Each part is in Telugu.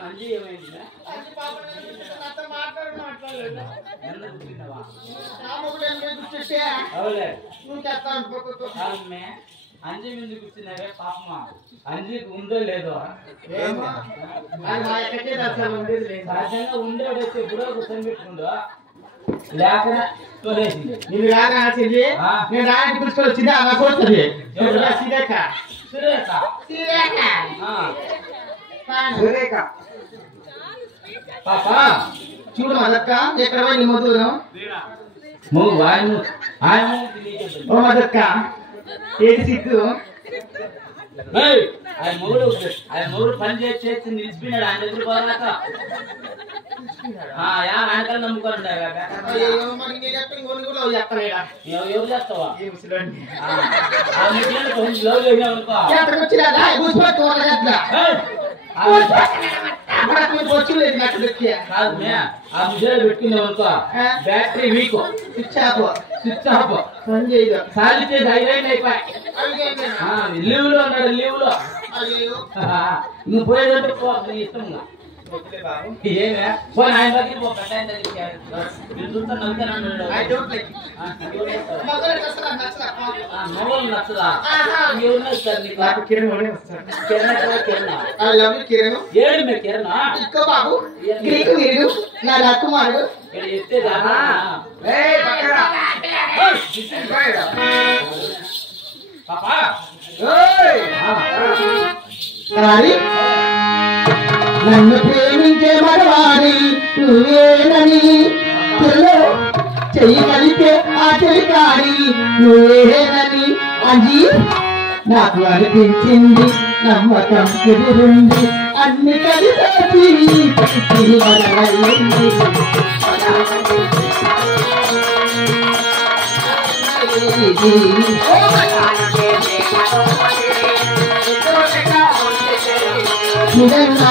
అంజీ ఏమైందిరా అంజీ మీద కూర్చున్నావే పాపమా అంజీకి ఉందో లేదో సహజంగా ఉండేవాడు వచ్చి ఎప్పుడో కూర్చొని పెట్టుకుందో లేకుండా తోలేసింది నీవు రాగాల్సింది నేను రాయని పుస్తకం వచ్చింది అలా పోతుంది సురేఖ సురేఖ సురేఖ పాప చూడు మదక్క ఎక్కడ పోయి నీ మధురం ఓ మదక్క ఏది సిగ్గు ఆయన మొగుడు పని చేసి నిలిచిపోయినాడు ఆయన దగ్గర పోరాక ఆయనకల్ నమ్ముకోండి ఎవరు చేస్తావా పెట్టుకున్నావు బ్యాటరీ వీక్ స్విచ్ ఆఫ్ సాధించే ధైర్యం అయిపోయి లీవ్ లో ఉన్నాడు లీవ్ లో ఇంక పోయేదంటే ఇష్టం ఏమే పోయి ఆయన దగ్గరికి పో పెద్ద ఆయన దగ్గరికి చూస్తా నవ్వులు నచ్చదా ఎవరు నచ్చుతారు నీకు ఏడు మే కిరణ్ ఎత్తేదా పాపా నన్ను ప్రేమించే మరవాడి నువ్వేనని చెయ్యి కలిపే ఆ చెలికాడి నువ్వేనని అంజీ నాకు అనిపించింది నమ్మకం కుదిరింది అన్ని కలిసి మొదలైంది నిజంగా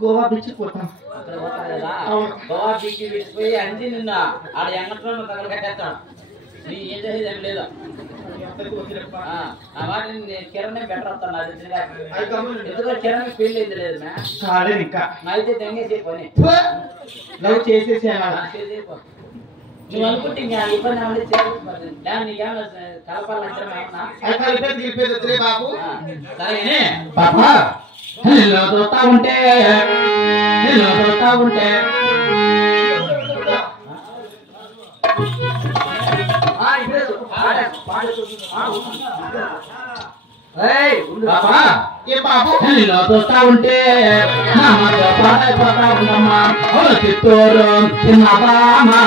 గోవా బీచ్ పోతాం గోవా బీచ్ పోయి అంజీ నిన్న ఆడ ఎంగట్లో తగలు కట్టేస్తాడు ఏం చేసేది లేదా కిరణ్ బెటర్ వస్తాను ఎందుకంటే కిరణ్ ఫీల్ అయింది లేదు ఇంకా అయితే తెంగేసే పని లవ్ చేసేసా నువ్వు అనుకుంటే ఇంకా ఇబ్బంది అమలు చేయాలి నీకేమన్నా కలపాలంటే బాబు సరే పాపా చూస్తా ఉంటే చూస్తా ఉంటే పాడైపోతా ఉందమ్మా చిత్తూరు చిన్నబామా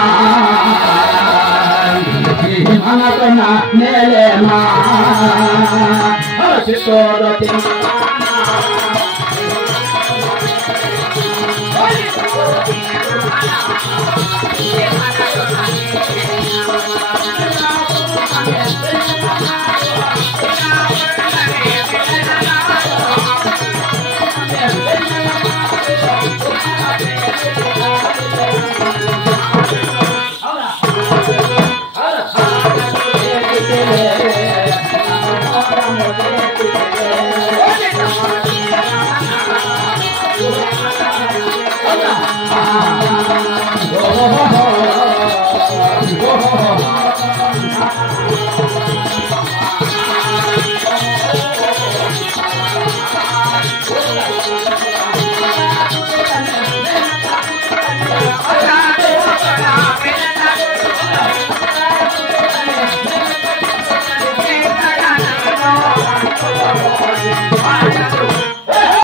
మనకున్న నేలేమా చిత్తోర